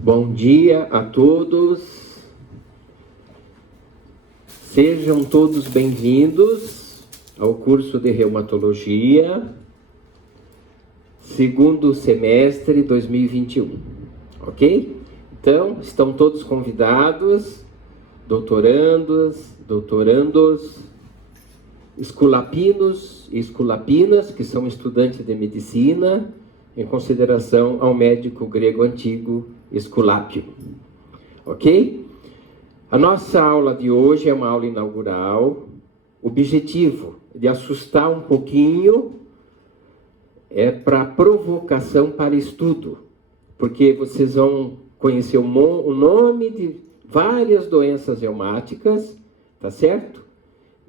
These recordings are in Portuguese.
Bom dia a todos, sejam todos bem-vindos ao curso de Reumatologia, segundo semestre 2021, ok? Então, estão todos convidados, doutorandos, esculapinos e esculapinas, que são estudantes de medicina, em consideração ao médico grego antigo Esculápio, ok? A nossa aula de hoje é uma aula inaugural. O objetivo de assustar um pouquinho é para provocação para estudo, porque vocês vão conhecer o nome de várias doenças reumáticas, tá certo?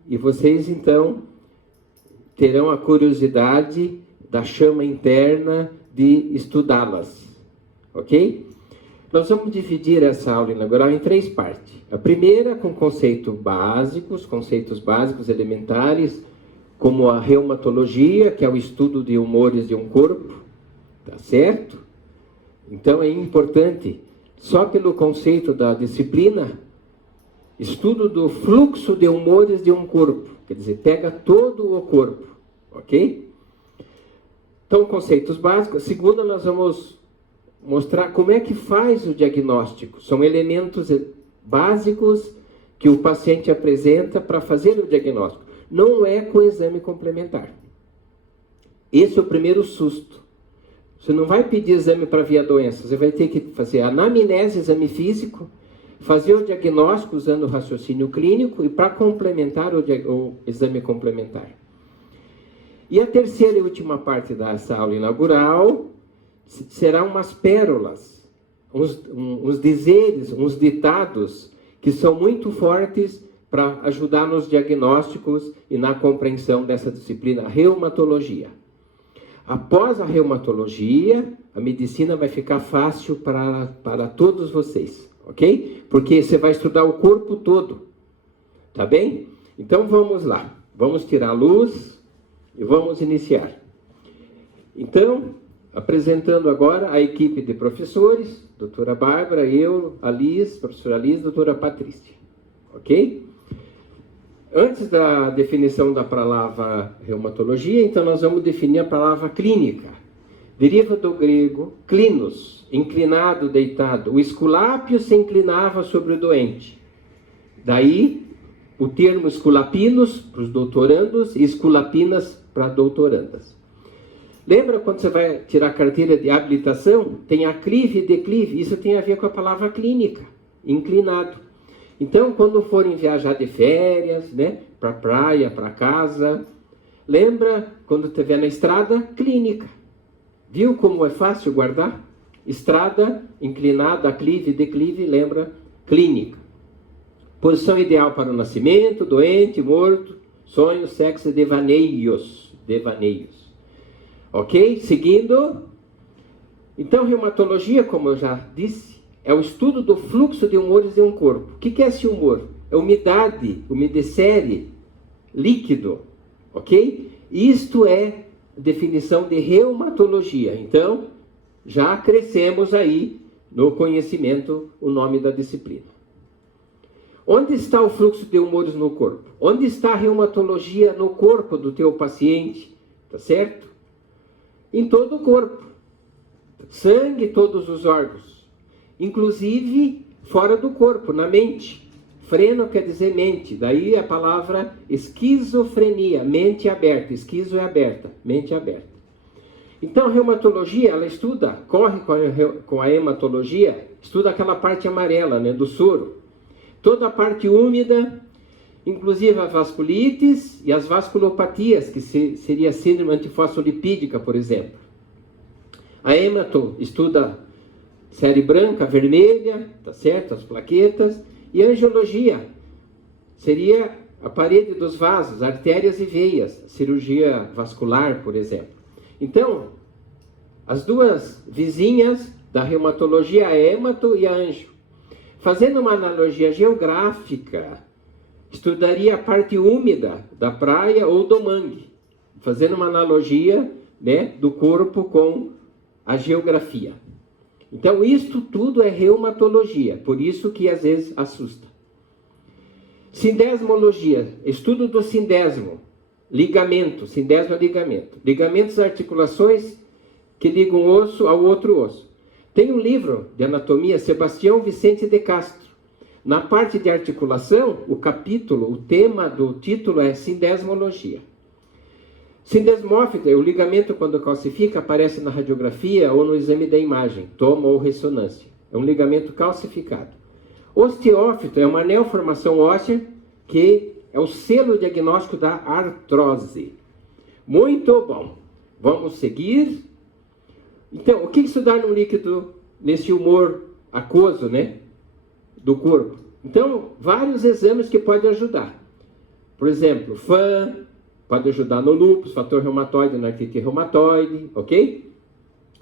E vocês, então, terão a curiosidade da chama interna de estudá-las, ok? Nós vamos dividir essa aula inaugural em 3 partes. A primeira com conceitos básicos elementares, como a reumatologia, que é o estudo de humores de um corpo, tá certo? Então é importante, só pelo conceito da disciplina, estudo do fluxo de humores de um corpo, quer dizer, pega todo o corpo, ok? Então, conceitos básicos. Segunda, nós vamos mostrar como é que faz o diagnóstico. São elementos básicos que o paciente apresenta para fazer o diagnóstico. Não é com exame complementar. Esse é o primeiro susto. Você não vai pedir exame para ver a doença. Você vai ter que fazer anamnese, exame físico, fazer o diagnóstico usando o raciocínio clínico e para complementar o exame complementar. E a terceira e última parte dessa aula inaugural serão umas pérolas, uns dizeres, uns ditados que são muito fortes para ajudar nos diagnósticos e na compreensão dessa disciplina, a reumatologia. Após a reumatologia, a medicina vai ficar fácil para todos vocês, ok? Porque você vai estudar o corpo todo, tá bem? Então vamos lá, vamos tirar a luz e vamos iniciar. Então, apresentando agora a equipe de professores, doutora Bárbara, eu, a Liz, professora Liz, doutora Patrícia, ok? Antes da definição da palavra reumatologia, então nós vamos definir a palavra clínica. Deriva do grego klinos, inclinado, deitado. O Esculápio se inclinava sobre o doente. Daí o termo esculapinos para os doutorandos e esculapinas para doutorandas. Lembra quando você vai tirar a carteira de habilitação? Tem aclive e declive. Isso tem a ver com a palavra clínica, inclinado. Então, quando forem viajar de férias, né, para praia, para casa, lembra quando estiver na estrada? Clínica. Viu como é fácil guardar? Estrada, inclinada, aclive, declive, lembra? Clínica. Posição ideal para o nascimento, doente, morto, sonhos, sexo, devaneios. Ok? Seguindo. Então, reumatologia, como eu já disse, é o estudo do fluxo de humores de um corpo. O que é esse humor? É umidade, umedicere, líquido, ok? Isto é definição de reumatologia. Então, já crescemos aí no conhecimento o nome da disciplina. Onde está o fluxo de humores no corpo? Onde está a reumatologia no corpo do teu paciente? Tá certo? Em todo o corpo. Sangue, todos os órgãos. Inclusive fora do corpo, na mente. Freno quer dizer mente. Daí a palavra esquizofrenia, mente aberta. Esquizo é aberta, mente aberta. Então a reumatologia, ela estuda, corre com a hematologia, estuda aquela parte amarela, né, do soro. Toda a parte úmida, inclusive a vasculites e as vasculopatias, que seria a síndrome antifosfolipídica, por exemplo. A hemato estuda série branca, vermelha, tá certo? As plaquetas. E a angiologia seria a parede dos vasos, artérias e veias, cirurgia vascular, por exemplo. Então, as duas vizinhas da reumatologia, a hemato e a anjo. Fazendo uma analogia geográfica, estudaria a parte úmida da praia ou do mangue, fazendo uma analogia, né, do corpo com a geografia. Então, isto tudo é reumatologia, por isso que às vezes assusta. Sindesmologia, estudo do sindesmo, ligamento, sindesmo é ligamento. Ligamentos, articulações que ligam um osso ao outro osso. Tem um livro de anatomia, Sebastião Vicente de Castro. Na parte de articulação, o capítulo, o tema do título é sindesmologia. Sindesmófita, o ligamento quando calcifica aparece na radiografia ou no exame da imagem, toma ou ressonância. É um ligamento calcificado. Osteófito é uma neoformação óssea que é o selo diagnóstico da artrose. Muito bom. Vamos seguir. Então, o que estudar no líquido, nesse humor aquoso, né, do corpo? Então, vários exames que podem ajudar. Por exemplo, FAM, pode ajudar no lúpus, fator reumatoide, na artrite reumatoide, ok?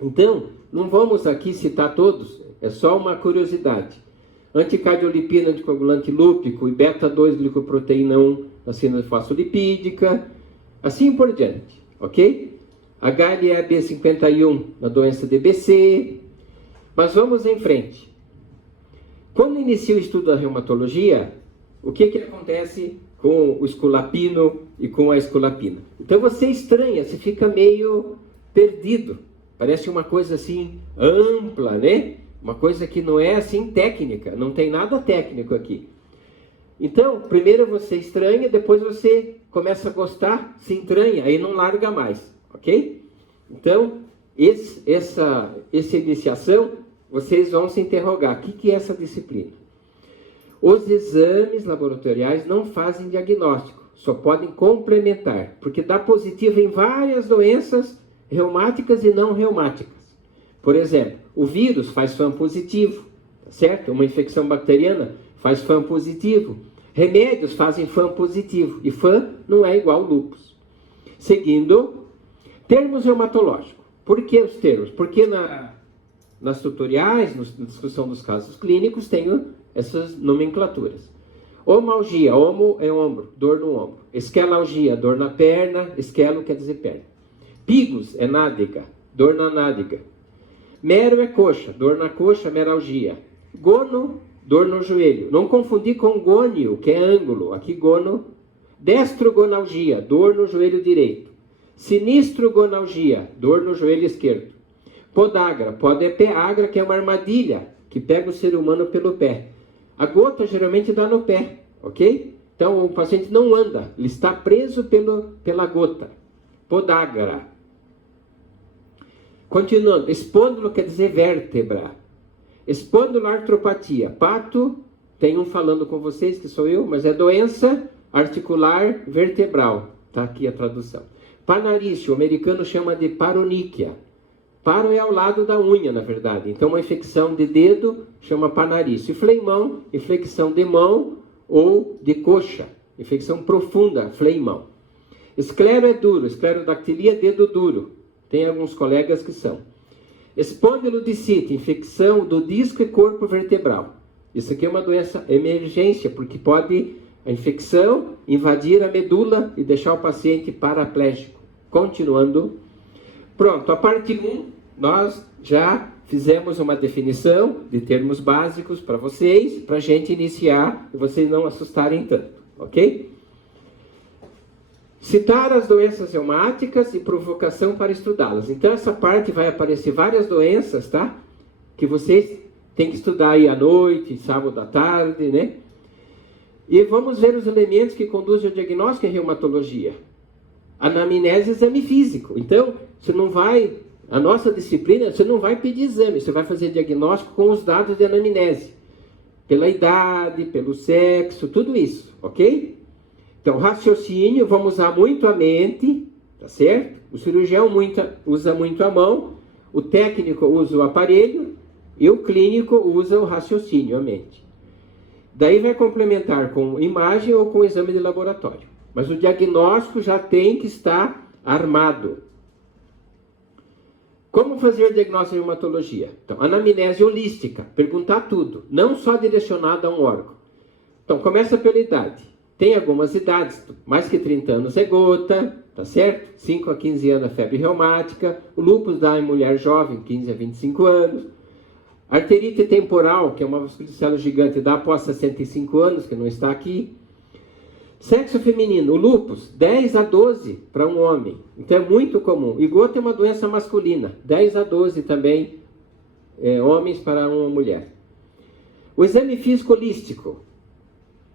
Então, não vamos aqui citar todos, é só uma curiosidade. Anticardiolipina, anticoagulante lúpico e beta-2-glicoproteína 1 na síndrome fosfolipídica, assim por diante, ok? HLA-B51 na doença DBC. Mas vamos em frente. Quando inicia o estudo da reumatologia, o que acontece com o esculapino e com a esculapina? Então você estranha, você fica meio perdido. Parece uma coisa assim ampla, né? Uma coisa que não é assim técnica, não tem nada técnico aqui. Então, primeiro você estranha, depois você começa a gostar, se entranha, aí não larga mais, ok? Então, essa iniciação, vocês vão se interrogar, o que é essa disciplina? Os exames laboratoriais não fazem diagnóstico, só podem complementar, porque dá positivo em várias doenças reumáticas e não reumáticas. Por exemplo, o vírus faz FAM positivo, certo? Uma infecção bacteriana faz FAM positivo. Remédios fazem FAM positivo, e FAM não é igual ao lúpus. Seguindo, termos reumatológicos. Por que os termos? Porque nas tutoriais, na discussão dos casos clínicos, tem essas nomenclaturas. Omalgia, homo é ombro, dor no ombro. Esquelalgia, dor na perna, esquelo quer dizer perna. Pigos é nádega, dor na nádega. Mero é coxa, dor na coxa, meralgia. Gono, dor no joelho. Não confundir com gônio, que é ângulo. Aqui gono. Destrogonalgia, dor no joelho direito. Sinistrogonalgia, dor no joelho esquerdo. Podagra, pod é pé, agra, que é uma armadilha, que pega o ser humano pelo pé. A gota geralmente dá no pé, ok? Então o paciente não anda, ele está preso pela gota. Podagra. Continuando, espôndilo quer dizer vértebra. Espondiloartropatia. Pato, tem um falando com vocês, que sou eu, mas é doença articular vertebral. Está aqui a tradução. Panarício, o americano chama de paroníquia. Paro é ao lado da unha, na verdade. Então, uma infecção de dedo chama panarício. E fleimão, infecção de mão ou de coxa. Infecção profunda, fleimão. Esclero é duro, esclerodactilia é dedo duro. Tem alguns colegas que são. Espondilodicite, infecção do disco e corpo vertebral. Isso aqui é uma doença emergência, porque pode a infecção invadir a medula e deixar o paciente paraplégico. Continuando. Pronto, a parte 1, nós já fizemos uma definição de termos básicos para vocês, para a gente iniciar e vocês não assustarem tanto, ok? Citar as doenças reumáticas e provocação para estudá-las. Então, essa parte vai aparecer várias doenças, tá? Que vocês têm que estudar aí à noite, sábado à tarde, né? E vamos ver os elementos que conduzem ao diagnóstico em reumatologia. Anamnese e exame físico. Então, você não vai... A nossa disciplina, você não vai pedir exame, você vai fazer diagnóstico com os dados de anamnese. Pela idade, pelo sexo, tudo isso, ok? Então, raciocínio, vamos usar muito a mente, tá certo? O cirurgião usa muito a mão, o técnico usa o aparelho e o clínico usa o raciocínio, a mente. Daí vai complementar com imagem ou com exame de laboratório. Mas o diagnóstico já tem que estar armado. Como fazer diagnóstico de reumatologia? Então, anamnese holística, perguntar tudo, não só direcionado a um órgão. Então, começa pela idade. Tem algumas idades, mais que 30 anos é gota, tá certo? 5 a 15 anos é febre reumática, o lúpus dá em mulher jovem, 15 a 25 anos. Arterite temporal, que é uma vasculocele gigante, dá após 65 anos, que não está aqui. Sexo feminino, o lúpus, 10 a 12 para um homem. Então é muito comum. E gota é uma doença masculina, 10 a 12 também homens para uma mulher. O exame físico holístico.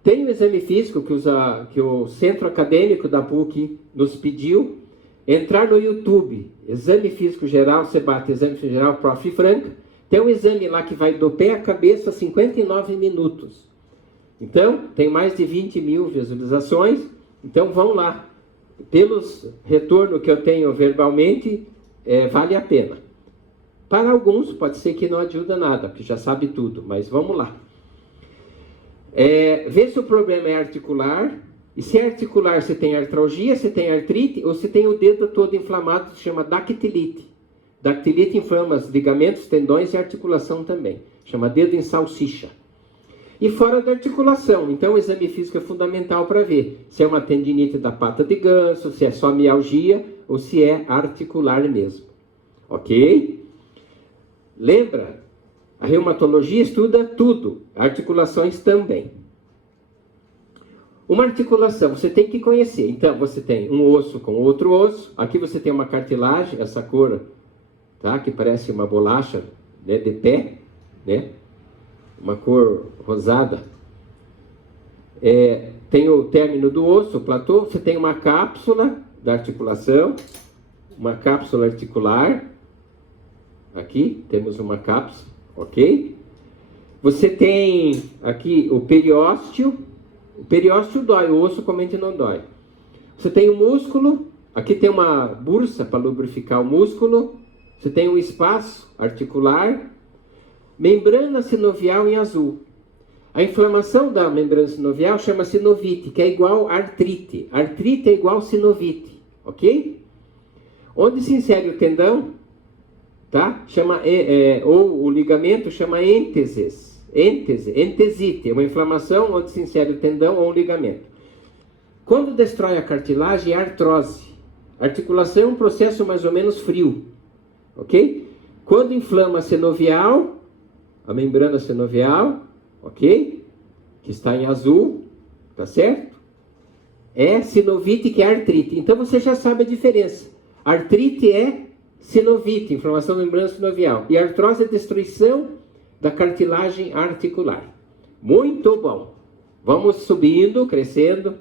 Tem um exame físico que o Centro Acadêmico da PUC nos pediu. Entrar no YouTube, exame físico geral, você bate exame físico geral, Prof. Franca, tem um exame lá que vai do pé à cabeça, 59 minutos. Então, tem mais de 20 mil visualizações, então vão lá. Pelos retornos que eu tenho verbalmente, vale a pena. Para alguns, pode ser que não ajuda nada, porque já sabe tudo, mas vamos lá. Vê se o problema é articular. E se é articular, você tem artralgia, você tem artrite, ou você tem o dedo todo inflamado, que se chama dactilite. Dactilite inflama os ligamentos, tendões e articulação também. Chama dedo em salsicha. E fora da articulação, então o exame físico é fundamental para ver se é uma tendinite da pata de ganso, se é só mialgia, ou se é articular mesmo. Ok? Lembra? A reumatologia estuda tudo, articulações também. Uma articulação, você tem que conhecer. Então, você tem um osso com outro osso. Aqui você tem uma cartilagem, essa cor, tá? Que parece uma bolacha, né? De pé, né? Uma cor rosada. Tem o término do osso, o platô. Você tem uma cápsula da articulação, uma cápsula articular. Aqui temos uma cápsula, ok? Você tem aqui o periósteo. O periósteo dói, o osso comente não dói. Você tem o músculo, aqui tem uma bursa para lubrificar o músculo. Você tem um espaço articular. Membrana sinovial em azul. A inflamação da membrana sinovial chama sinovite, que é igual a artrite. Artrite é igual a sinovite, ok? Onde se insere o tendão, tá? Ou o ligamento chama ênteses. Entesite, é uma inflamação onde se insere o tendão ou o ligamento. Quando destrói a cartilagem, é artrose. Articulação é um processo mais ou menos frio, ok? Quando inflama a sinovial, a membrana sinovial, ok? Que está em azul, tá certo? É sinovite, que é artrite. Então você já sabe a diferença. Artrite é sinovite, inflamação da membrana sinovial. E artrose é destruição da cartilagem articular. Muito bom. Vamos subindo, crescendo.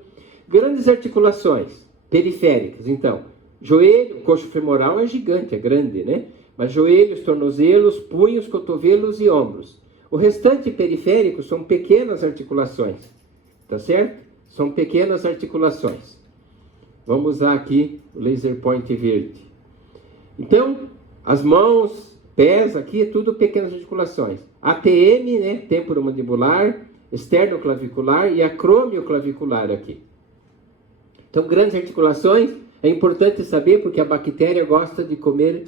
Grandes articulações periféricas. Então, joelho, coxo femoral é gigante, é grande, né? Mas joelhos, tornozelos, punhos, cotovelos e ombros. O restante periférico são pequenas articulações. Tá certo? São pequenas articulações. Vamos usar aqui o laser point verde. Então, as mãos, pés, aqui é tudo pequenas articulações. ATM, né, temporomandibular, esternoclavicular e acromioclavicular aqui. Então, grandes articulações, é importante saber porque a bactéria gosta de comer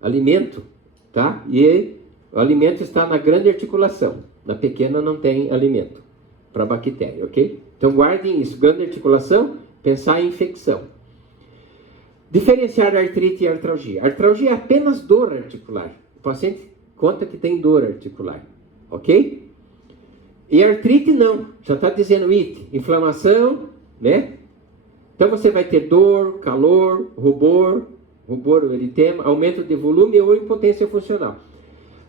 alimento, tá? E o alimento está na grande articulação, na pequena não tem alimento para a bactéria, ok? Então, guardem isso, grande articulação, pensar em infecção. Diferenciar artrite e artralgia. Artralgia é apenas dor articular. O paciente conta que tem dor articular, ok? E artrite não, já está dizendo it, inflamação, né? Então você vai ter dor, calor, rubor, eritema, aumento de volume ou impotência funcional.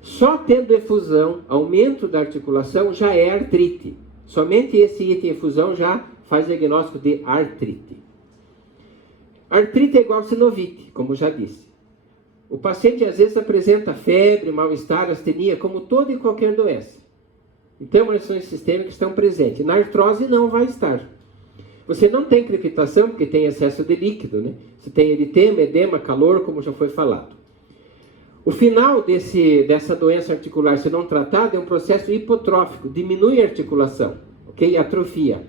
Só tendo efusão, aumento da articulação já é artrite. Somente esse item efusão já faz diagnóstico de artrite. Artrite é igual a sinovite, como já disse. O paciente às vezes apresenta febre, mal-estar, astenia, como toda e qualquer doença. Então, as reações sistêmicas estão presentes. Na artrose não vai estar. Você não tem crepitação, porque tem excesso de líquido, né? Você tem eritema, edema, calor, como já foi falado. O final dessa doença articular, se não tratada, é um processo hipotrófico, diminui a articulação, ok? Atrofia.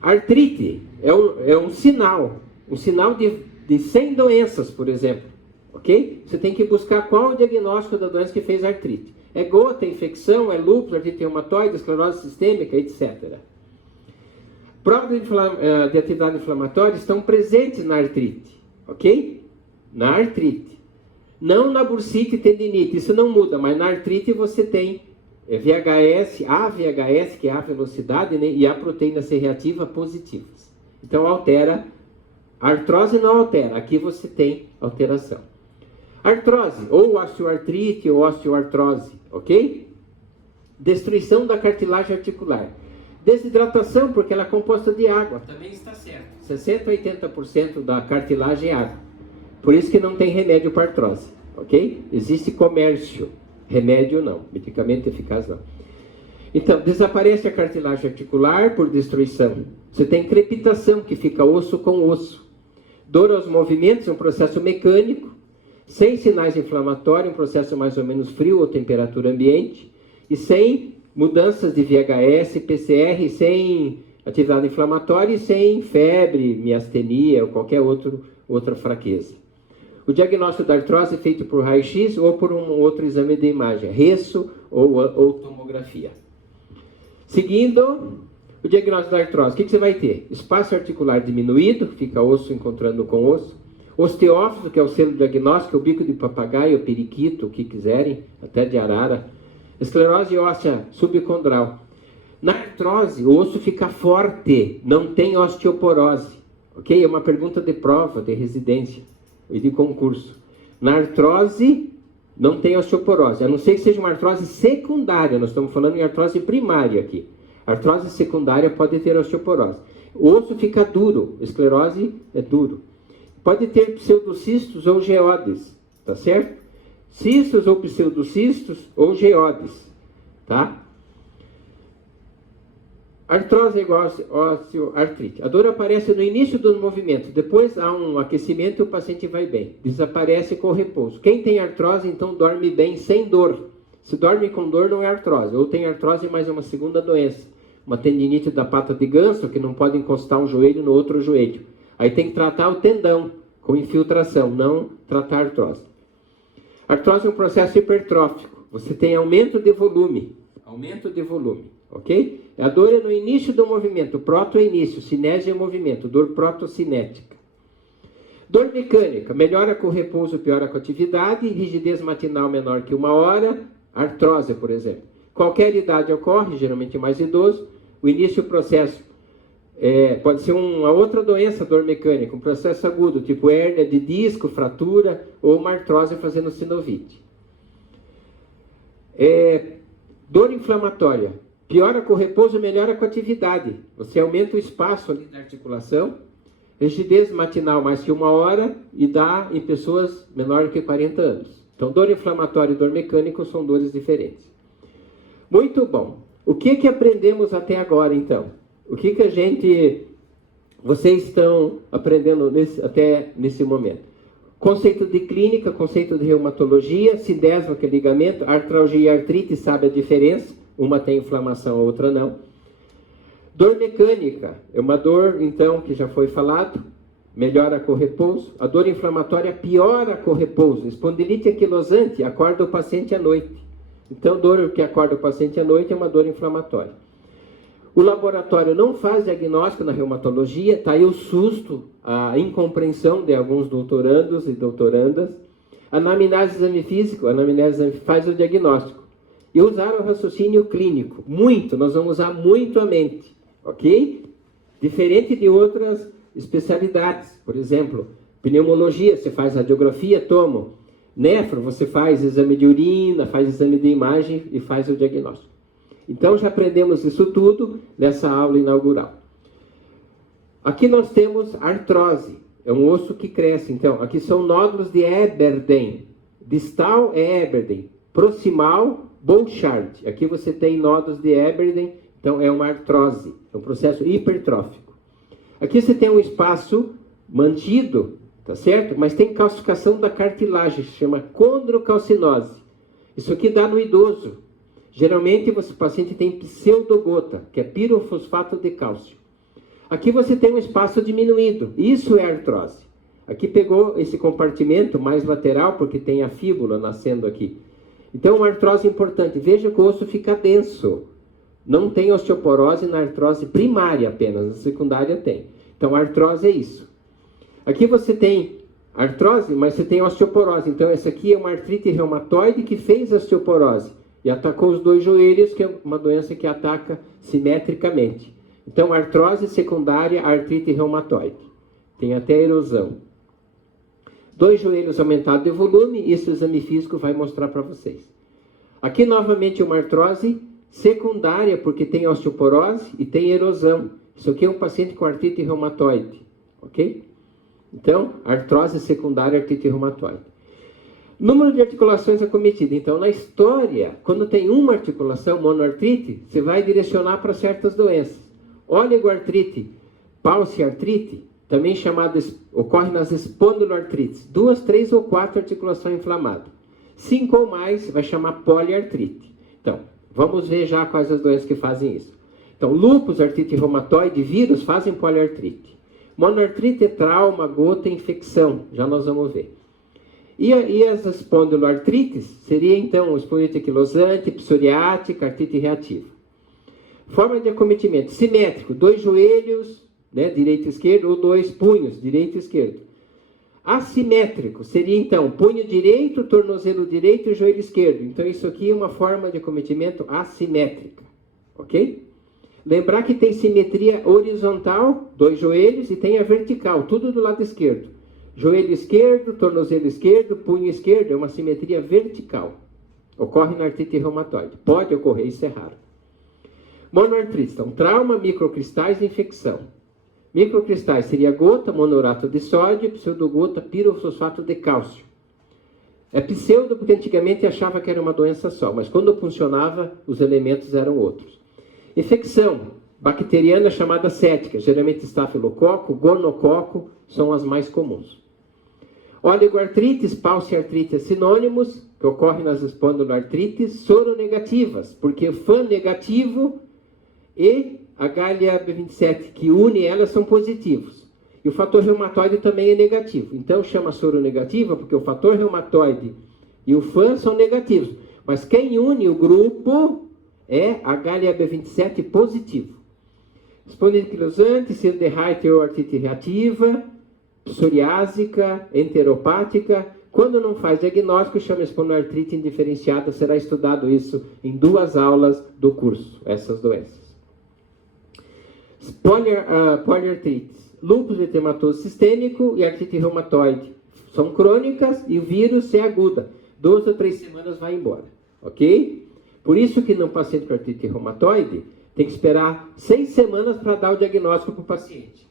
Artrite é um sinal de 100 doenças, por exemplo, ok? Você tem que buscar qual o diagnóstico da doença que fez artrite. É gota, infecção, é lúpus, artrite reumatoide, esclerose sistêmica, etc. Provas de atividade inflamatória estão presentes na artrite, ok? Na artrite. Não na bursite e tendinite, isso não muda, mas na artrite você tem VHS, AVHS, que é a velocidade, né, e a proteína C reativa positivas. Então altera, a artrose não altera, aqui você tem alteração. Artrose, ou osteoartrite ou osteoartrose, ok? Destruição da cartilagem articular. Desidratação, porque ela é composta de água, também está certo. 60% a 80% da cartilagem é água. Por isso que não tem remédio para artrose, ok? Existe comércio, remédio não, medicamento eficaz não. Então, desaparece a cartilagem articular por destruição. Você tem crepitação, que fica osso com osso. Dor aos movimentos, um processo mecânico, sem sinais inflamatórios, um processo mais ou menos frio ou temperatura ambiente, e sem mudanças de VHS, PCR, sem atividade inflamatória e sem febre, miastenia ou qualquer outra fraqueza. O diagnóstico da artrose é feito por raio-x ou por um outro exame de imagem, resso ou tomografia. Seguindo o diagnóstico da artrose, o que você vai ter? Espaço articular diminuído, fica osso encontrando com osso. Osteófito, que é o selo diagnóstico, o bico de papagaio, o periquito, o que quiserem, até de arara. Esclerose óssea subcondral. Na artrose, o osso fica forte, não tem osteoporose. Ok? É uma pergunta de prova, de residência e de concurso. Na artrose, não tem osteoporose, a não ser que seja uma artrose secundária. Nós estamos falando em artrose primária aqui. Artrose secundária pode ter osteoporose. O osso fica duro, esclerose é duro. Pode ter pseudocistos ou geodes, tá certo? Cistos ou pseudocistos ou geodes, tá? Artrose é igual a osteoartrite. A dor aparece no início do movimento, depois há um aquecimento e o paciente vai bem. Desaparece com repouso. Quem tem artrose, então, dorme bem sem dor. Se dorme com dor, não é artrose. Ou tem artrose, mas é uma segunda doença. Uma tendinite da pata de ganso, que não pode encostar um joelho no outro joelho. Aí tem que tratar o tendão com infiltração, não tratar a artrose. Artrose é um processo hipertrófico. Você tem aumento de volume, ok? A dor é no início do movimento, proto é início, cinese é movimento, dor protocinética. Dor mecânica, melhora com repouso, piora com atividade, rigidez matinal menor que 1 hora, artrose, por exemplo. Qualquer idade ocorre, geralmente mais idoso, o início do processo pode ser uma outra doença, dor mecânica, um processo agudo, tipo hérnia de disco, fratura, ou uma artrose fazendo sinovite. Dor inflamatória, piora com repouso, melhora com atividade. Você aumenta o espaço ali da articulação, rigidez matinal mais que 1 hora e dá em pessoas menores que 40 anos. Então, dor inflamatória e dor mecânica são dores diferentes. Muito bom. O que aprendemos até agora, então? O que vocês estão aprendendo até nesse momento? Conceito de clínica, conceito de reumatologia, cidesma, que é ligamento, artralgia e artrite, sabe a diferença? Uma tem inflamação, a outra não. Dor mecânica, é uma dor, então, que já foi falado, melhora com repouso. A dor inflamatória piora com repouso. Espondilite anquilosante acorda o paciente à noite. Então, dor que acorda o paciente à noite é uma dor inflamatória. O laboratório não faz diagnóstico na reumatologia, está aí o susto, a incompreensão de alguns doutorandos e doutorandas. Anamnese exame físico, anamnese faz o diagnóstico. E usar o raciocínio clínico, muito, nós vamos usar muito a mente, ok? Diferente de outras especialidades, por exemplo, pneumologia, você faz radiografia, tomo. Nefro, você faz exame de urina, faz exame de imagem e faz o diagnóstico. Então, já aprendemos isso tudo nessa aula inaugural. Aqui nós temos artrose, é um osso que cresce. Então, aqui são nódulos de Eberden. Distal é Eberden, proximal, Bouchard. Aqui você tem nódulos de Eberden, então é uma artrose, é um processo hipertrófico. Aqui você tem um espaço mantido, tá certo? Mas tem calcificação da cartilagem, se chama condrocalcinose. Isso aqui dá no idoso. Geralmente, o paciente tem pseudogota, que é pirofosfato de cálcio. Aqui você tem um espaço diminuído. Isso é artrose. Aqui pegou esse compartimento mais lateral, porque tem a fíbula nascendo aqui. Então, uma artrose importante. Veja que o osso fica denso. Não tem osteoporose na artrose primária apenas, na secundária tem. Então, a artrose é isso. Aqui você tem Artrose, mas você tem osteoporose. Então, essa aqui é uma artrite reumatoide que fez osteoporose e atacou os dois joelhos, que é uma doença que ataca simetricamente. Então, artrose secundária à artrite reumatoide. Tem até erosão. Dois joelhos aumentados de volume, isso o exame físico vai mostrar para vocês. Aqui, novamente, uma artrose secundária, porque tem osteoporose e tem erosão. Isso aqui é um paciente com artrite reumatoide, ok? Então, artrose secundária, artrite reumatoide. Número de articulações acometidas. Então, na história, quando tem uma articulação, monoartrite, você vai direcionar para certas doenças. Oligoartrite, pauciartrite, também chamada, ocorre nas espondiloartrites. 2, 3 ou 4 articulações inflamadas. 5 ou mais, vai chamar poliartrite. Então, vamos ver já quais as doenças que fazem isso. Então, lúpus, artrite reumatoide, vírus fazem poliartrite. Monoartrite é trauma, gota, infecção. Já nós vamos ver. E as espondiloartrites seria, então, espondilite anquilosante, psoriática, artrite reativa. Forma de acometimento. Simétrico. 2 joelhos, né, direito e esquerdo, ou 2 punhos, direito e esquerdo. Assimétrico. Seria, então, punho direito, tornozelo direito e joelho esquerdo. Então, isso aqui é uma forma de acometimento assimétrica. Ok? Lembrar que tem simetria horizontal, 2 joelhos, e tem a vertical, tudo do lado esquerdo. Joelho esquerdo, tornozelo esquerdo, punho esquerdo, é uma simetria vertical. Ocorre na artrite reumatoide. Pode ocorrer, isso é raro. Monoartrite, então, trauma, microcristais e infecção. Microcristais seria gota, monourato de sódio, pseudogota, pirofosfato de cálcio. É pseudo porque antigamente achava que era uma doença só, mas quando funcionava, os elementos eram outros. Infecção bacteriana chamada cética, geralmente estafilococo, gonococo, são as mais comuns. Oligoartrites, pauciartrite, sinônimos, que ocorrem nas espondiloartrites, soronegativas, porque FAN negativo e HLA-B27, que une elas, são positivos. E o fator reumatoide também é negativo. Então chama soronegativa, porque o fator reumatoide e o FAN são negativos. Mas quem une o grupo é HLA-B27 positivo. Espondilite anquilosante, síndrome de Reiter ou artrite reativa, psoriásica, enteropática. Quando não faz diagnóstico, chama espondiloartrite indiferenciada. Será estudado isso em 2 aulas do curso, essas doenças. Poliartrites, lúpus eritematoso sistêmico e artrite reumatoide. São crônicas e o vírus é aguda. 2 ou 3 semanas vai embora, ok? Por isso que no paciente com artrite reumatoide, tem que esperar 6 semanas para dar o diagnóstico para o paciente.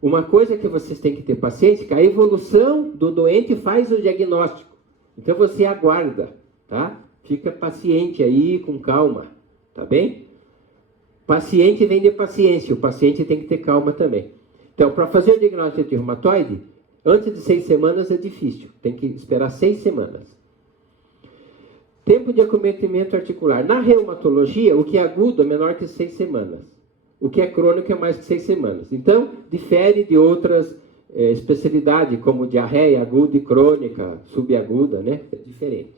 Uma coisa que vocês têm que ter paciência, que a evolução do doente faz o diagnóstico. Então você aguarda, tá? Fica paciente aí, com calma, tá bem? Paciente vem de paciência, o paciente tem que ter calma também. Então, para fazer o diagnóstico de reumatoide, antes de 6 semanas é difícil, tem que esperar 6 semanas. Tempo de acometimento articular. Na reumatologia, o que é agudo é menor que 6 semanas. O que é crônico é mais que 6 semanas. Então, difere de outras especialidades, como diarreia aguda e crônica, subaguda, né? É diferente.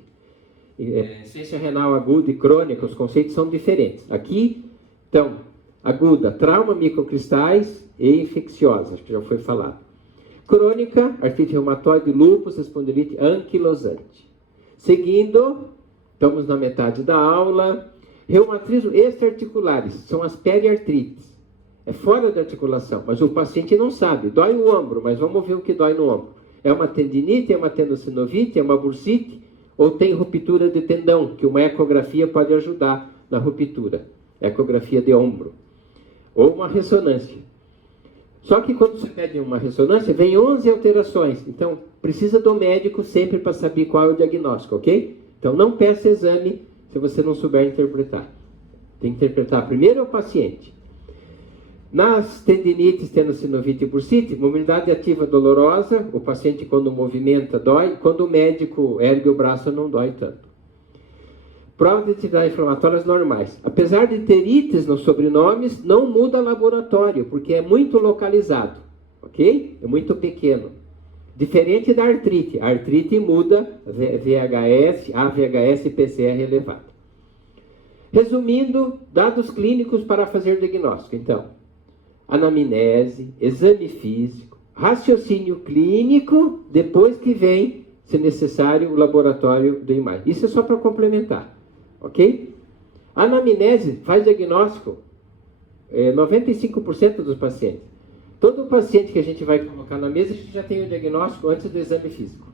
Insuficiência renal aguda e crônica, os conceitos são diferentes. Aqui, então, aguda, trauma, microcristais e infecciosa, acho que já foi falado. Crônica, artrite reumatoide, lúpus, espondilite anquilosante. Seguindo, estamos na metade da aula. Reumatismo extraarticulares, são as periartrites. É fora da articulação, mas o paciente não sabe. Dói o ombro, mas vamos ver o que dói no ombro. É uma tendinite, é uma tendocinovite, é uma bursite, ou tem ruptura de tendão, que uma ecografia pode ajudar na ruptura. Ecografia de ombro. Ou uma ressonância. Só que quando você pede uma ressonância, vem 11 alterações. Então, precisa do médico sempre para saber qual é o diagnóstico, ok? Então, não peça exame se você não souber interpretar. Tem que interpretar primeiro o paciente. Nas tendinites, tendocinovite e bursite, mobilidade ativa dolorosa, o paciente quando movimenta dói, quando o médico ergue o braço não dói tanto. Prova de atividade inflamatórias normais. Apesar de ter ites nos sobrenomes, não muda laboratório, porque é muito localizado, ok? É muito pequeno. Diferente da artrite. A artrite muda VHS, AVHS e PCR elevado. Resumindo, dados clínicos para fazer diagnóstico. Então, anamnese, exame físico, raciocínio clínico, depois que vem, se necessário, o laboratório de imagem. Isso é só para complementar, ok? A anamnese faz diagnóstico 95% dos pacientes. Todo paciente que a gente vai colocar na mesa, a gente já tem o diagnóstico antes do exame físico.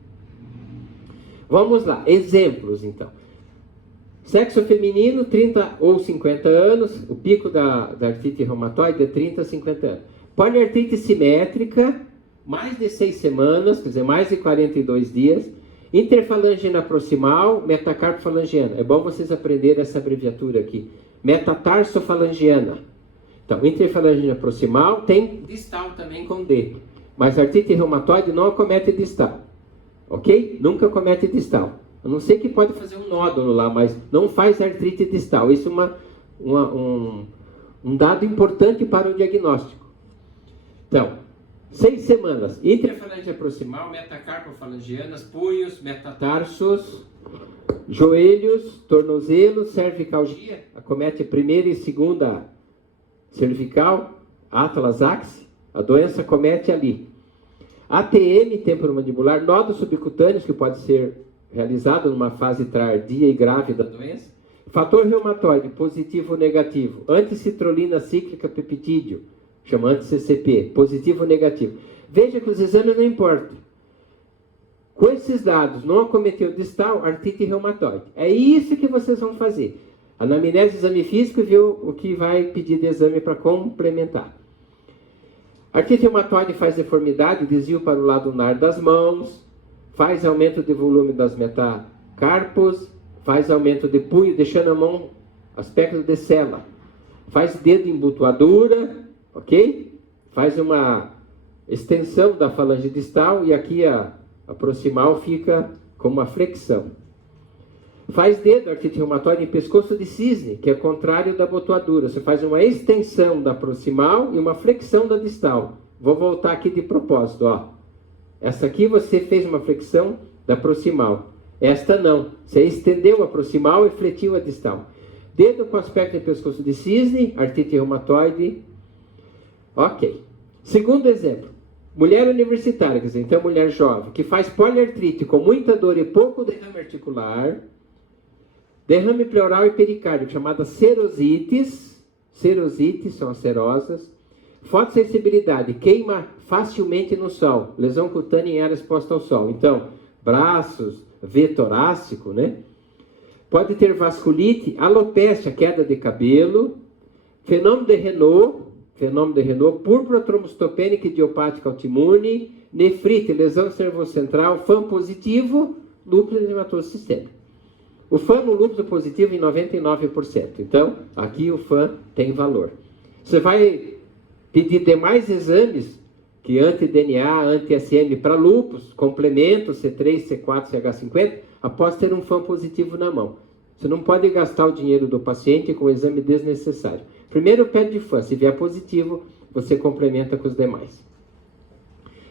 Vamos lá, exemplos então. Sexo feminino, 30 ou 50 anos, o pico da artrite reumatoide é 30 a 50 anos. Poliartrite simétrica, mais de 6 semanas, quer dizer, mais de 42 dias. Interfalangina proximal, metacarpofalangiana. É bom vocês aprenderem essa abreviatura aqui. Metatarsofalangiana. Então, interfalangina proximal, tem distal também com D. Mas a artrite reumatoide não acomete distal. Ok? Nunca acomete distal. A não ser que pode fazer um nódulo lá, mas não faz artrite distal. Isso é um dado importante para o diagnóstico. Então, 6 semanas. Interfalangia proximal, metacarpofalangianas, punhos, metatarsos, joelhos, tornozelos, cervicalgia. Acomete primeira e segunda cervical, atlas axis. A doença acomete ali. ATM, temporomandibular, nódulos subcutâneos, que pode ser realizado numa fase tardia e grave da doença. Fator reumatoide, positivo ou negativo. Anticitrulina cíclica peptídeo, chama anti-CCP, positivo ou negativo. Veja que os exames não importam. Com esses dados, não acometeu distal, artrite reumatoide. É isso que vocês vão fazer. Anamnese, exame físico e ver o que vai pedir de exame para complementar. Artrite reumatoide faz deformidade, desvio para o lado lunar das mãos, faz aumento de volume das metacarpos, faz aumento de punho, deixando a mão aspecto de cela, faz dedo embutuadura, ok? Faz uma extensão da falange distal e aqui a proximal fica com uma flexão. Faz dedo, artrite reumatoide, em pescoço de cisne, que é contrário da abotoadura. Você faz uma extensão da proximal e uma flexão da distal. Vou voltar aqui de propósito, ó. Essa aqui você fez uma flexão da proximal. Esta não. Você estendeu a proximal e fletiu a distal. Dedo com aspecto em pescoço de cisne, artrite reumatoide. Ok. Segundo exemplo. Mulher universitária, quer dizer, então mulher jovem, que faz poliartrite com muita dor e pouco derrame articular, derrame pleural e pericárdio, chamada serosites. Serosites são as serosas. Fotossensibilidade, queima facilmente no sol. Lesão cutânea em área exposta ao sol. Então, braços, V torácico, né? Pode ter vasculite, alopecia, queda de cabelo, fenômeno de Renault, púrpura trombocitopênica idiopática autoimune, nefrite, lesão cervocentral, FAM positivo, lúpus eritematoso sistêmico. O FAM no lúpus é positivo em 99%. Então, aqui o FAM tem valor. Você vai pedir demais exames, que anti-DNA, anti-SM para lúpus, complemento C3, C4, CH50, após ter um FAM positivo na mão. Você não pode gastar o dinheiro do paciente com exame desnecessário. Primeiro pede FAM, se vier positivo, você complementa com os demais.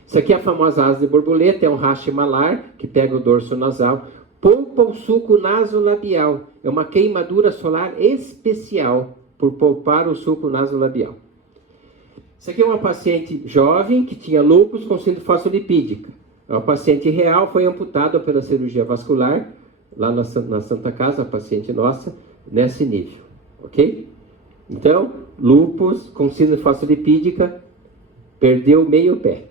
Isso aqui é a famosa asa de borboleta, é um rache malar, que pega o dorso nasal. Poupa o suco nasolabial, é uma queimadura solar especial por poupar o suco nasolabial. Isso aqui é uma paciente jovem que tinha lúpus com síndrome fosfolipídica. É uma paciente real, foi amputada pela cirurgia vascular, lá na Santa Casa, a paciente nossa, nesse nível, ok? Então, lúpus com síndrome fosfolipídica, perdeu meio pé.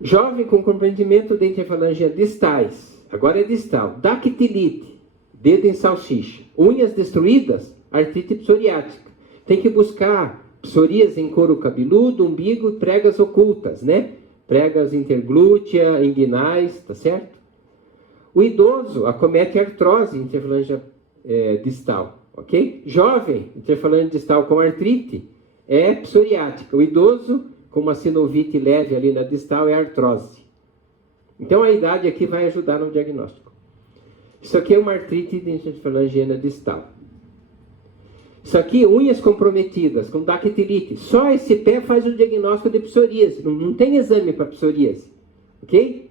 Jovem com comprometimento de interfalangia distais, agora é distal, dactilite, dedo em salsicha, unhas destruídas, artrite psoriática. Tem que buscar psoríase em couro cabeludo, umbigo e pregas ocultas, né? Pregas interglútea, inguinais, tá certo? O idoso acomete artrose interfalangia distal, ok? Jovem, interfalangia distal com artrite, é psoriática. O idoso, com uma sinovite leve ali na distal, é artrose. Então a idade aqui vai ajudar no diagnóstico. Isso aqui é uma artrite de interfalangiana distal. Isso aqui, unhas comprometidas, com dactilite. Só esse pé faz o diagnóstico de psoríase. Não tem exame para psoríase. Ok?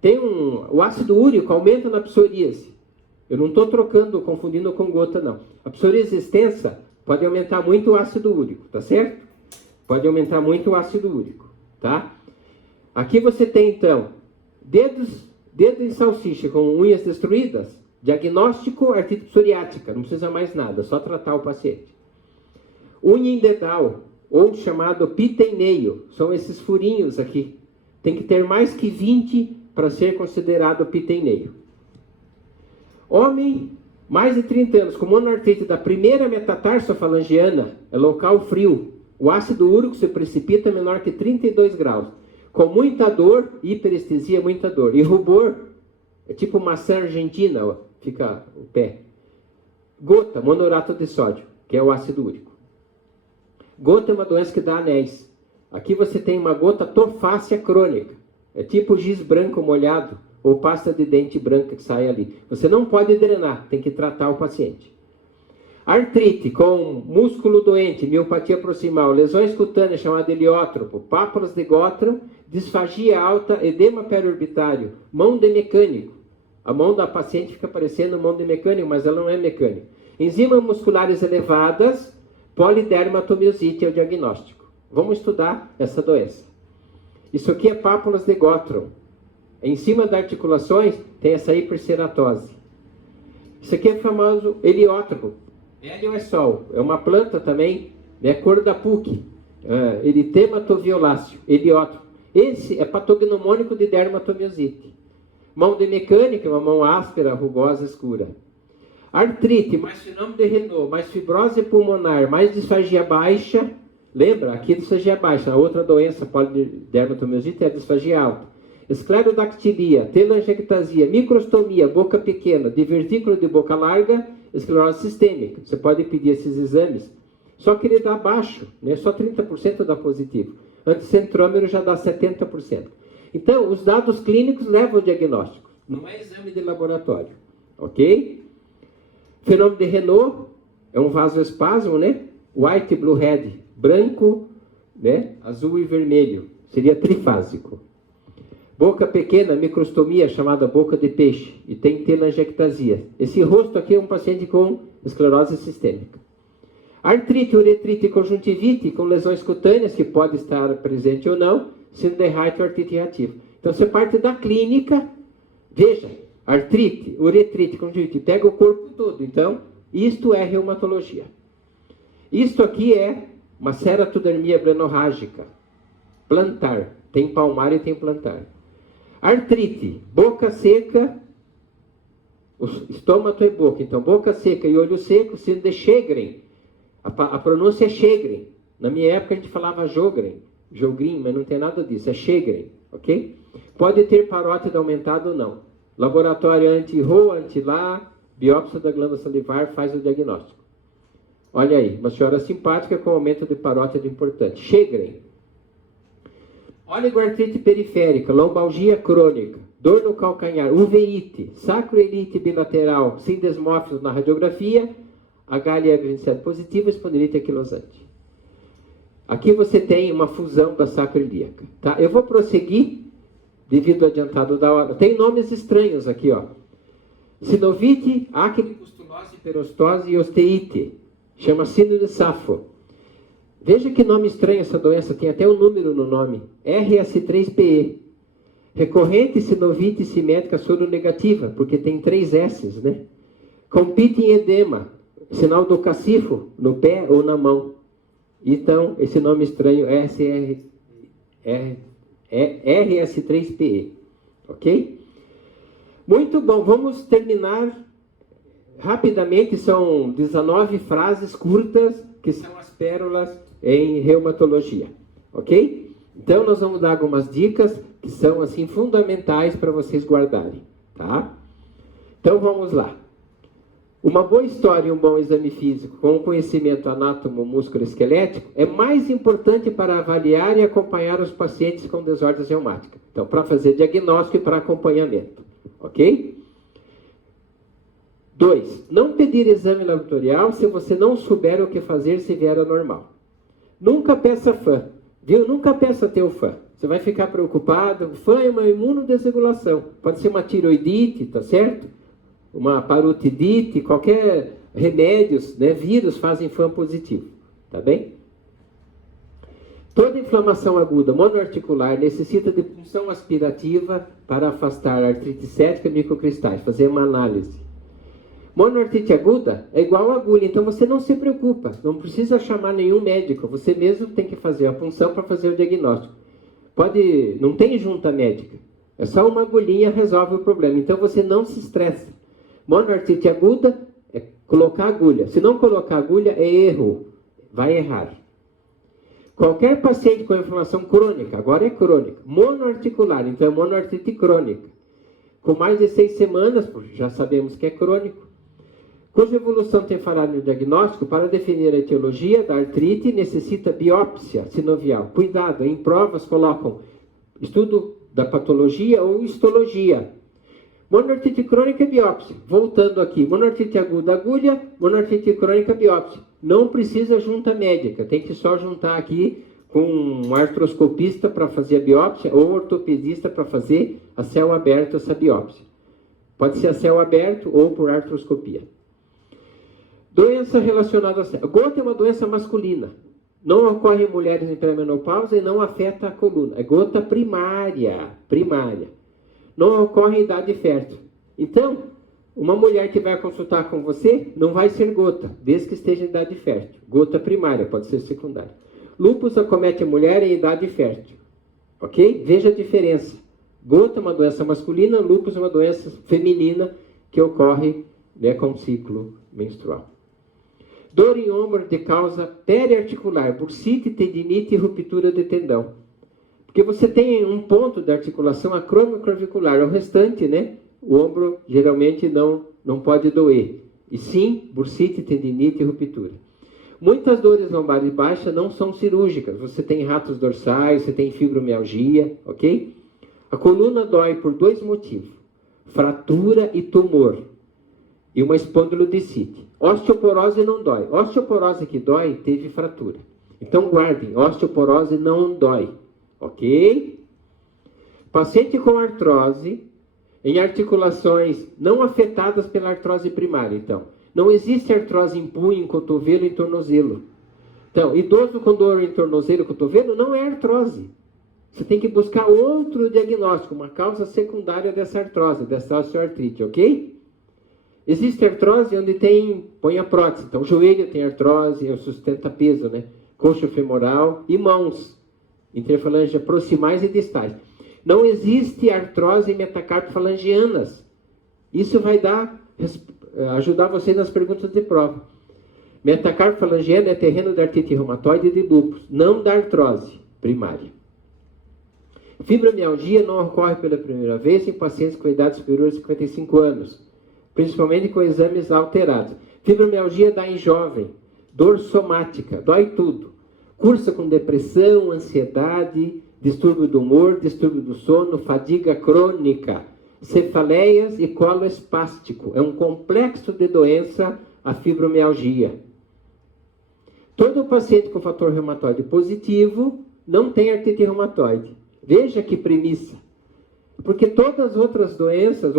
Tem o ácido úrico aumenta na psoríase. Eu não estou confundindo com gota, não. A psoríase extensa pode aumentar muito o ácido úrico, tá certo? Pode aumentar muito o ácido úrico, tá? Aqui você tem, então, dedo de salsicha com unhas destruídas, diagnóstico artrite psoriática, não precisa mais nada, só tratar o paciente. Unha em dedal, ou chamado piteneio, são esses furinhos aqui. Tem que ter mais que 20 para ser considerado piteneio. Homem, mais de 30 anos, com monoartrite da primeira metatarsofalangiana, é local frio. O ácido úrico se precipita menor que 32 graus. Com muita dor, hiperestesia, muita dor. E rubor, é tipo maçã argentina, ó, fica o pé. Gota, monourato de sódio, que é o ácido úrico. Gota é uma doença que dá anéis. Aqui você tem uma gota tofácea crônica. É tipo giz branco molhado ou pasta de dente branca que sai ali. Você não pode drenar, tem que tratar o paciente. Artrite com músculo doente, miopatia proximal, lesões cutâneas chamada heliótropo, pápulas de Gottram, disfagia alta, edema periorbitário, mão de mecânico. A mão da paciente fica parecendo mão de mecânico, mas ela não é mecânica. Enzimas musculares elevadas, polidermatomiosite é o diagnóstico. Vamos estudar essa doença. Isso aqui é pápulas de Gottram. Em cima das articulações tem essa hiperceratose. Isso aqui é famoso heliótropo. Hélio é sol. É uma planta também, né, cor da PUC. Eritematovioláceo, heliótropo. Esse é patognomônico de dermatomiosite. Mão de mecânica, uma mão áspera, rugosa, escura. Artrite, mais fenômeno de Renault, mais fibrose pulmonar, mais disfagia baixa. Lembra? Aqui é disfagia baixa. A outra doença polidermatomiosite é a disfagia alta. Esclerodactilia, telangiectasia, microstomia, boca pequena, divertículo de boca larga, esclerose sistêmica. Você pode pedir esses exames. Só que ele dá baixo, né? Só 30% dá positivo. Anticentrômero já dá 70%. Então, os dados clínicos levam ao diagnóstico. Não é exame de laboratório. Ok? Fenômeno de Renault é um vasoespasmo, né? White, blue, red. Branco, né? Azul e vermelho. Seria trifásico. Boca pequena, microstomia, chamada boca de peixe. E tem telangiectasia. Esse rosto aqui é um paciente com esclerose sistêmica. Artrite, uretrite e conjuntivite, com lesões cutâneas, que pode estar presente ou não, sendo de Raynaud ou artrite reativa. Então, você parte da clínica, veja, artrite, uretrite, conjuntivite, pega o corpo todo. Então, isto é reumatologia. Isto aqui é uma ceratodermia blenorrágica, plantar. Tem palmar e tem plantar. Artrite, boca seca, o estômago e boca. Então, boca seca e olho seco, sendo de Sjögren. A pronúncia é Sjögren. Na minha época a gente falava Jogrin, mas não tem nada disso, é Sjögren, ok? Pode ter parótida aumentada ou não. Laboratório anti-RO, anti-LA, biópsia da glândula salivar faz o diagnóstico. Olha aí, uma senhora simpática com aumento de parótida importante. Sjögren. Oligoartrite periférica, lombalgia crônica, dor no calcanhar, uveíte, sacroelite bilateral, sindesmófilos na radiografia, HLA-27 positivo, espondilite anquilosante. Aqui você tem uma fusão da sacroiliaca. Tá? Eu vou prosseguir, devido ao adiantado da hora. Tem nomes estranhos aqui, ó. Sinovite, acne, pustulose, perostose e osteite. Chama síndrome de Safo. Veja que nome estranho essa doença, tem até um número no nome. RS3PE. Recorrente sinovite simétrica soronegativa, porque tem 3 S's, né? Compite em edema, sinal do cacifo, no pé ou na mão. Então, esse nome estranho é RS3PE. Ok? Muito bom, vamos terminar rapidamente. São 19 frases curtas, que são as pérolas em reumatologia. Ok? Então, nós vamos dar algumas dicas que são, assim, fundamentais para vocês guardarem. Tá? Então, vamos lá. Uma boa história e um bom exame físico com um conhecimento anátomo-músculo-esquelético é mais importante para avaliar e acompanhar os pacientes com desordens reumáticas. Então, para fazer diagnóstico e para acompanhamento. Ok? 2. Não pedir exame laboratorial se você não souber o que fazer se vier anormal. Nunca peça fã. Viu? Nunca peça teu fã. Você vai ficar preocupado. Fã é uma imunodesregulação. Pode ser uma tiroidite, tá certo? Uma parotidite, qualquer remédios, né, vírus fazem fã positivo, tá bem? Toda inflamação aguda monoarticular necessita de punção aspirativa para afastar a artrite cética e microcristais, fazer uma análise. Monoartrite aguda é igual a agulha, então você não se preocupa, não precisa chamar nenhum médico, você mesmo tem que fazer a punção para fazer o diagnóstico. Não tem junta médica, é só uma agulhinha resolve o problema, então você não se estressa. Monoartrite aguda é colocar agulha, se não colocar agulha é erro, vai errar. Qualquer paciente com inflamação crônica, agora é crônica, monoarticular, então é monoartrite crônica, com mais de 6 semanas, já sabemos que é crônico, cuja evolução tem falhado no diagnóstico, para definir a etiologia da artrite, necessita biópsia sinovial. Cuidado, em provas colocam estudo da patologia ou histologia. Monoartrite crônica é biópsia. Voltando aqui, monoartrite aguda, agulha, monoartrite crônica, biópsia. Não precisa junta médica, tem que só juntar aqui com um artroscopista para fazer a biópsia ou ortopedista para fazer a céu aberto essa biópsia. Pode ser a céu aberto ou por artroscopia. Doença relacionada a céu. Gota é uma doença masculina. Não ocorre em mulheres em pré-menopausa e não afeta a coluna. É gota primária. Não ocorre em idade fértil. Então, uma mulher que vai consultar com você não vai ser gota, desde que esteja em idade fértil. Gota primária, pode ser secundária. Lúpus acomete a mulher em idade fértil. Ok? Veja a diferença. Gota é uma doença masculina, lúpus é uma doença feminina que ocorre, né, com o ciclo menstrual. Dor em ombro de causa periarticular, bursite, tendinite e ruptura de tendão. Porque você tem um ponto da articulação acromioclavicular, o restante, né? O ombro geralmente não pode doer. E sim, bursite, tendinite e ruptura. Muitas dores lombares baixas não são cirúrgicas. Você tem ratos dorsais, você tem fibromialgia, ok? A coluna dói por 2 motivos. Fratura e tumor. E uma espondilodicite. Osteoporose não dói. Osteoporose que dói, teve fratura. Então guardem, osteoporose não dói. Ok? Paciente com artrose, em articulações não afetadas pela artrose primária, então. Não existe artrose em punho, em cotovelo e em tornozelo. Então, idoso com dor em tornozelo e cotovelo não é artrose. Você tem que buscar outro diagnóstico, uma causa secundária dessa artrose, dessa osteoartrite, ok? Existe artrose onde põe a prótese. Então, o joelho tem artrose, é o sustenta-peso, né? Coxa femoral e mãos, interfalange proximais e distais. Não existe artrose em metacarpofalangianas. Isso vai ajudar vocês nas perguntas de prova. Metacarpofalangiana é terreno da artrite reumatoide e de lúpus, não da artrose primária. Fibromialgia não ocorre pela primeira vez em pacientes com idade superior a 55 anos, principalmente com exames alterados. Fibromialgia dá em jovem, dor somática, dói tudo. Cursa com depressão, ansiedade, distúrbio do humor, distúrbio do sono, fadiga crônica, cefaleias e colo espástico. É um complexo de doença a fibromialgia. Todo paciente com fator reumatoide positivo não tem artrite reumatoide. Veja que premissa. Porque todas as outras doenças,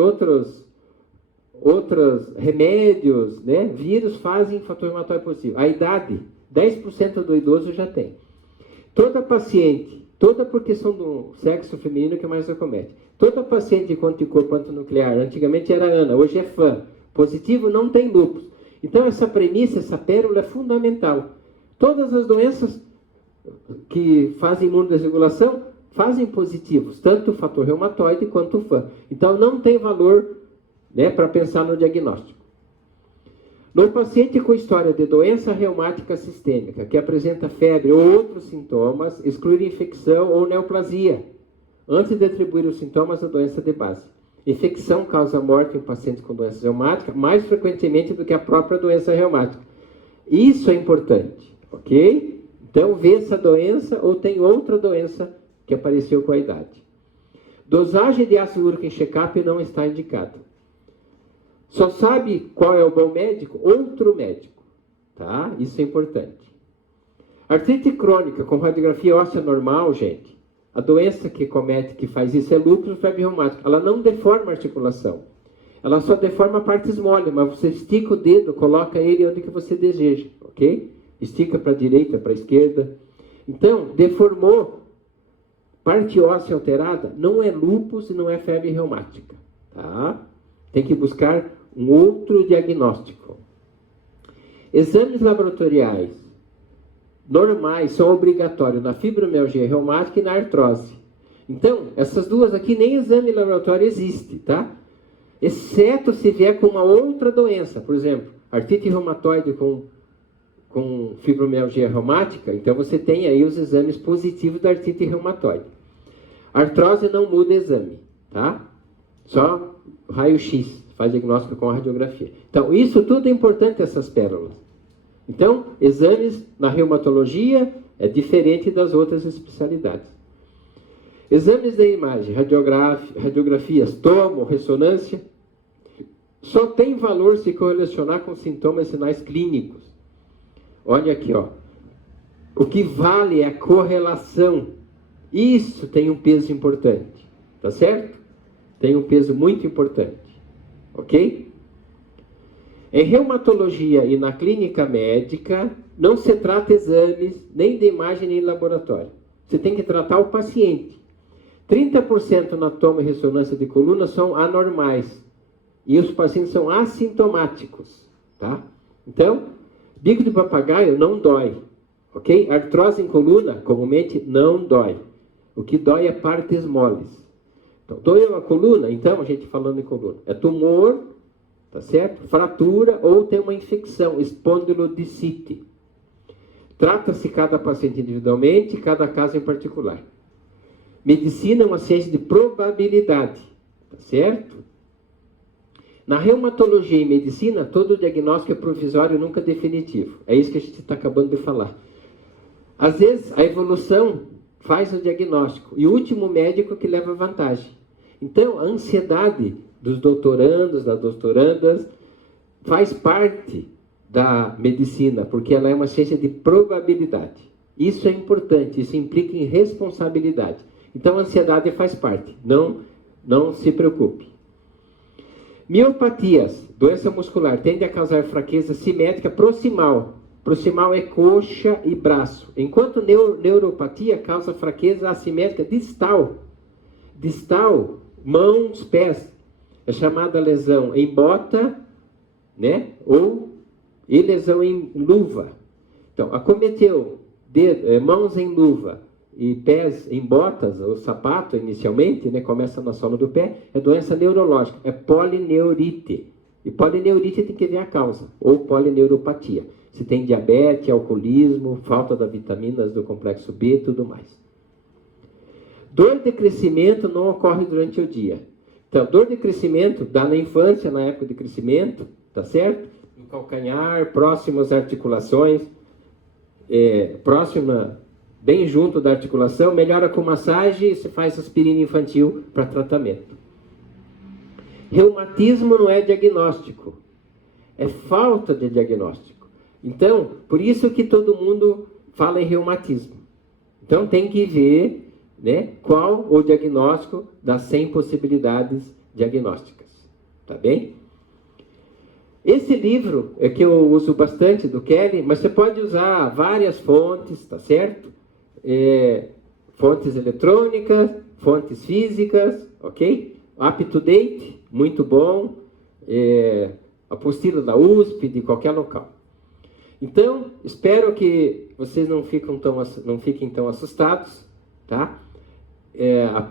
outros remédios, né, vírus fazem fator reumatoide positivo. A idade, 10% do idoso já tem. Toda paciente, toda por questão do sexo feminino que mais acomete, toda paciente com anticorpo antinuclear, antigamente era ANA, hoje é FAM, positivo não tem lúpus. Então essa premissa, essa pérola é fundamental. Todas as doenças que fazem imunodesregulação fazem positivos, tanto o fator reumatoide quanto o FAM. Então não tem valor, né, para pensar no diagnóstico. No paciente com história de doença reumática sistêmica, que apresenta febre ou outros sintomas, excluir infecção ou neoplasia, antes de atribuir os sintomas à doença de base. Infecção causa morte em pacientes com doença reumática mais frequentemente do que a própria doença reumática. Isso é importante, ok? Então, vê essa doença ou tem outra doença que apareceu com a idade. Dosagem de ácido úrico em check-up não está indicado. Só sabe qual é o bom médico? Outro médico, tá? Isso é importante. Artrite crônica com radiografia óssea normal, gente. A doença que faz isso é lúpus febre reumática. Ela não deforma a articulação. Ela só deforma partes mole, mas você estica o dedo, coloca ele onde que você deseja, ok? Estica para a direita, para a esquerda. Então, deformou, parte óssea alterada, não é lúpus e não é febre reumática. Tá? Tem que buscar um outro diagnóstico. Exames laboratoriais normais são obrigatórios na fibromialgia reumática e na artrose. Então, essas duas aqui, nem exame laboratório existe, tá? Exceto se vier com uma outra doença, por exemplo, artrite reumatoide com fibromialgia reumática, então você tem aí os exames positivos da artrite reumatoide. Artrose não muda exame, tá? Só raio-x, faz diagnóstico com a radiografia. Então, isso tudo é importante, essas pérolas. Então, exames na reumatologia é diferente das outras especialidades. Exames da imagem, radiografias, tomo, ressonância, só tem valor se correlacionar com sintomas e sinais clínicos. Olha aqui, ó. O que vale é a correlação. Isso tem um peso importante, tá certo? Tem um peso muito importante, ok? Em reumatologia e na clínica médica, não se trata exames, nem de imagem, nem de laboratório. Você tem que tratar o paciente. 30% na toma e ressonância de coluna são anormais. E os pacientes são assintomáticos, tá? Então, bico de papagaio não dói, ok? Artrose em coluna, comumente, não dói. O que dói é partes moles. Então, doeu a coluna? Então, a gente falando em coluna. É tumor, tá certo? Fratura ou tem uma infecção, espondilodicite. Trata-se cada paciente individualmente, cada caso em particular. Medicina é uma ciência de probabilidade, tá certo? Na reumatologia e medicina, todo diagnóstico é provisório e nunca definitivo. É isso que a gente está acabando de falar. Às vezes, a evolução faz o diagnóstico e o último médico que leva vantagem. Então, a ansiedade dos doutorandos, das doutorandas, faz parte da medicina, porque ela é uma ciência de probabilidade. Isso é importante, isso implica em responsabilidade. Então, a ansiedade faz parte, não se preocupe. Miopatias, doença muscular, tende a causar fraqueza simétrica proximal. Proximal é coxa e braço. Enquanto neuropatia causa fraqueza assimétrica distal. Distal, mãos, pés. É chamada lesão em bota, né? E lesão em luva. Então, acometeu mãos em luva e pés em botas, ou sapato inicialmente, né? Começa na sola do pé, é doença neurológica, é polineurite. E polineurite tem que ver a causa, ou polineuropatia. Se tem diabetes, alcoolismo, falta das vitaminas do complexo B e tudo mais. Dor de crescimento não ocorre durante o dia. Então, dor de crescimento dá na infância, na época de crescimento, tá certo? No calcanhar, próximas articulações, próxima, bem junto da articulação, melhora com massagem e se faz aspirina infantil para tratamento. Reumatismo não é diagnóstico, é falta de diagnóstico. Então, por isso que todo mundo fala em reumatismo. Então, tem que ver, né, qual o diagnóstico das 100 possibilidades diagnósticas. Tá bem? Esse livro é que eu uso bastante, do Kelly, mas você pode usar várias fontes, tá certo? Fontes eletrônicas, fontes físicas, ok? Up to date, muito bom. Apostila da USP, de qualquer local. Então, espero que vocês não fiquem tão assustados, tá?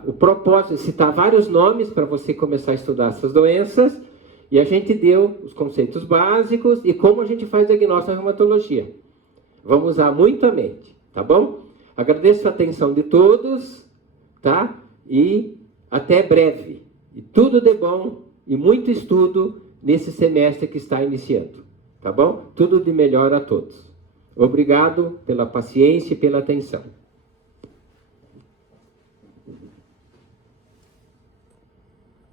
O propósito é citar vários nomes para você começar a estudar essas doenças, e a gente deu os conceitos básicos e como a gente faz diagnóstico na reumatologia. Vamos usar muito a mente, tá bom? Agradeço a atenção de todos, tá? E até breve. E tudo de bom e muito estudo nesse semestre que está iniciando, tá bom? Tudo de melhor a todos. Obrigado pela paciência e pela atenção.